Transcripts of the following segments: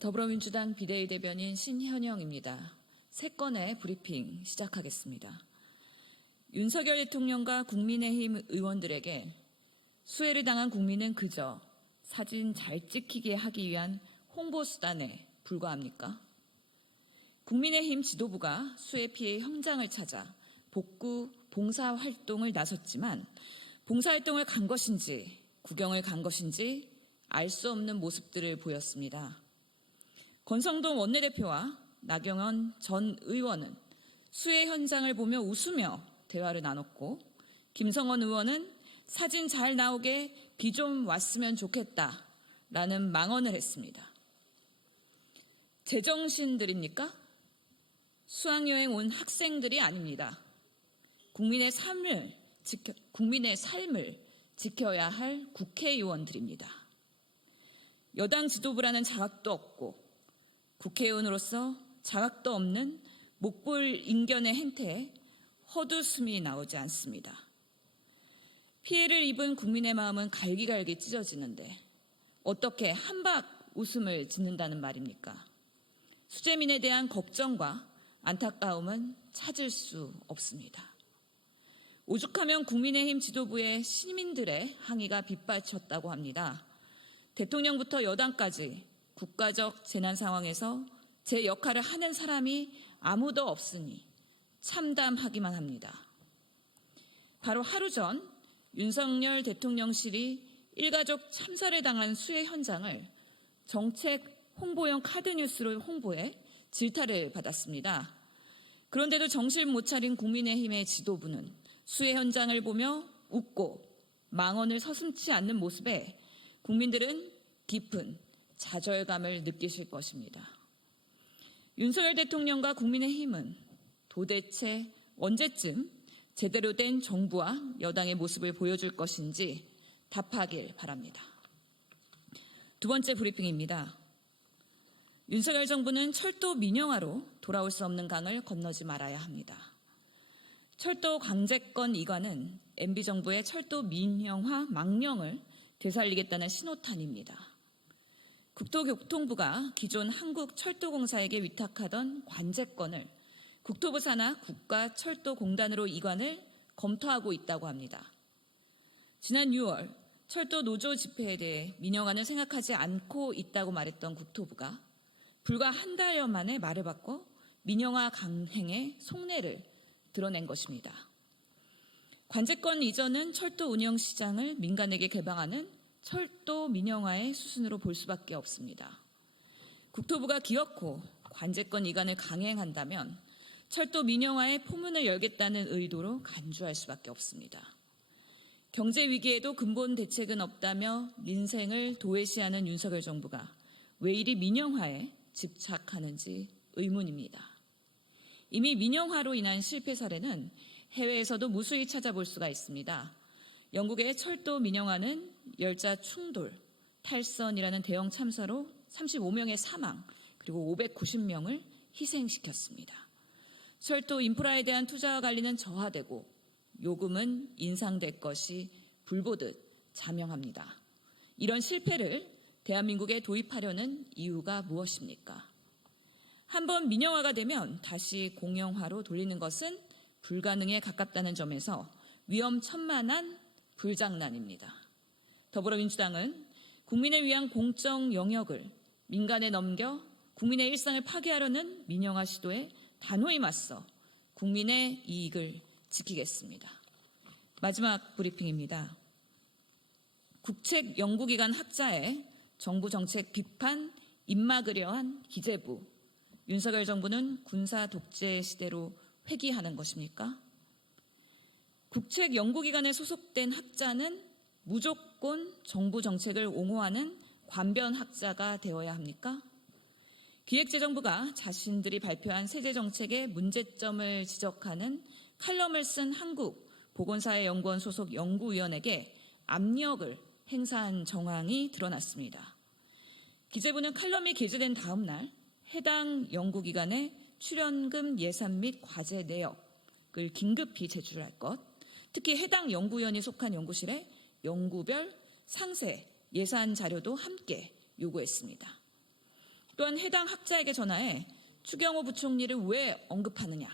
더불어민주당 비대위 대변인 신현영입니다. 세 건의 브리핑 시작하겠습니다. 윤석열 대통령과 국민의힘 의원들에게 수혜를 당한 국민은 그저 사진 잘 찍히게 하기 위한 홍보수단에 불과합니까? 국민의힘 지도부가 수해 피해 현장을 찾아 복구 봉사활동을 나섰지만 봉사활동을 간 것인지 구경을 간 것인지 알 수 없는 모습들을 보였습니다. 권성동 원내대표와 나경원 전 의원은 수해 현장을 보며 웃으며 대화를 나눴고 김성원 의원은 사진 잘 나오게 비 좀 왔으면 좋겠다라는 망언을 했습니다. 제정신들입니까? 수학여행 온 학생들이 아닙니다. 국민의 삶을 지켜야 할 국회의원들입니다. 여당 지도부라는 자각도 없고 국회의원으로서 자각도 없는 목볼 인견의 행태에 헛웃음이 나오지 않습니다. 피해를 입은 국민의 마음은 갈기갈기 찢어지는데 어떻게 한박 웃음을 짓는다는 말입니까? 수재민에 대한 걱정과 안타까움은 찾을 수 없습니다. 오죽하면 국민의힘 지도부의 시민들의 항의가 빗발쳤다고 합니다. 대통령부터 여당까지 국가적 재난 상황에서 제 역할을 하는 사람이 아무도 없으니 참담하기만 합니다. 바로 하루 전 윤석열 대통령실이 일가족 참사를 당한 수해 현장을 정책 홍보용 카드뉴스로 홍보해 질타를 받았습니다. 그런데도 정신 못 차린 국민의힘의 지도부는 수해 현장을 보며 웃고 망언을 서슴지 않는 모습에 국민들은 깊은 좌절감을 느끼실 것입니다. 윤석열 대통령과 국민의힘은 도대체 언제쯤 제대로 된 정부와 여당의 모습을 보여줄 것인지 답하길 바랍니다. 두 번째 브리핑입니다. 윤석열 정부는 철도 민영화로 돌아올 수 없는 강을 건너지 말아야 합니다. 철도 강제권 이관은 MB정부의 철도 민영화 망령을 되살리겠다는 신호탄입니다. 국토교통부가 기존 한국철도공사에게 위탁하던 관제권을 국토부 산하 국가철도공단으로 이관을 검토하고 있다고 합니다. 지난 6월 철도 노조 집회에 대해 민영화는 생각하지 않고 있다고 말했던 국토부가 불과 한 달여 만에 말을 바꿔 민영화 강행의 속내를 드러낸 것입니다. 관제권 이전은 철도 운영 시장을 민간에게 개방하는 철도 민영화의 수순으로 볼 수밖에 없습니다. 국토부가 기어코 관제권 이관을 강행한다면 철도 민영화의 포문을 열겠다는 의도로 간주할 수밖에 없습니다. 경제 위기에도 근본 대책은 없다며 민생을 도외시하는 윤석열 정부가 왜 이리 민영화에 집착하는지 의문입니다. 이미 민영화로 인한 실패 사례는 해외에서도 무수히 찾아볼 수가 있습니다. 영국의 철도 민영화는 열차 충돌, 탈선이라는 대형 참사로 35명의 사망, 그리고 590명을 희생시켰습니다. 철도 인프라에 대한 투자와 관리는 저하되고 요금은 인상될 것이 불보듯 자명합니다. 이런 실패를 대한민국에 도입하려는 이유가 무엇입니까? 한번 민영화가 되면 다시 공영화로 돌리는 것은 불가능에 가깝다는 점에서 위험천만한 불장난입니다. 더불어민주당은 국민을 위한 공적 영역을 민간에 넘겨 국민의 일상을 파괴하려는 민영화 시도에 단호히 맞서 국민의 이익을 지키겠습니다. 마지막 브리핑입니다. 국책연구기관 학자의 정부 정책 비판 입막으려 한 기재부. 윤석열 정부는 군사 독재 시대로 회귀하는 것입니까? 국책연구기관에 소속된 학자는 무조건 정부 정책을 옹호하는 관변학자가 되어야 합니까? 기획재정부가 자신들이 발표한 세제정책의 문제점을 지적하는 칼럼을 쓴 한국보건사회연구원 소속 연구위원에게 압력을 행사한 정황이 드러났습니다. 기재부는 칼럼이 게재된 다음 날 해당 연구기관에 출연금 예산 및 과제 내역을 긴급히 제출할 것, 특히 해당 연구위원이 속한 연구실에 연구별 상세 예산 자료도 함께 요구했습니다. 또한 해당 학자에게 전화해 추경호 부총리를 왜 언급하느냐,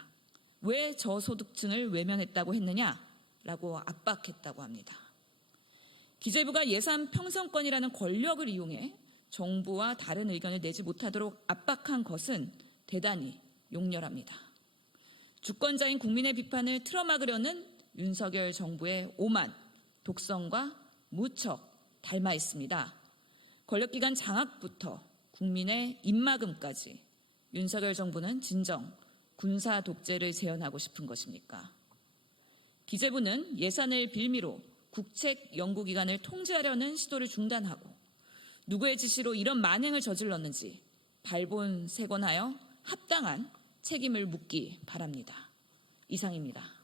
왜 저소득층을 외면했다고 했느냐라고 압박했다고 합니다. 기재부가 예산 평선권이라는 권력을 이용해 정부와 다른 의견을 내지 못하도록 압박한 것은 대단히 용렬합니다. 주권자인 국민의 비판을 틀어막으려는 윤석열 정부의 오만, 독선과 무척 닮아 있습니다. 권력기관 장악부터 국민의 입막음까지 윤석열 정부는 진정 군사 독재를 재현하고 싶은 것입니까? 기재부는 예산을 빌미로 국책 연구기관을 통제하려는 시도를 중단하고 누구의 지시로 이런 만행을 저질렀는지 발본색원하여 합당한 책임을 묻기 바랍니다. 이상입니다.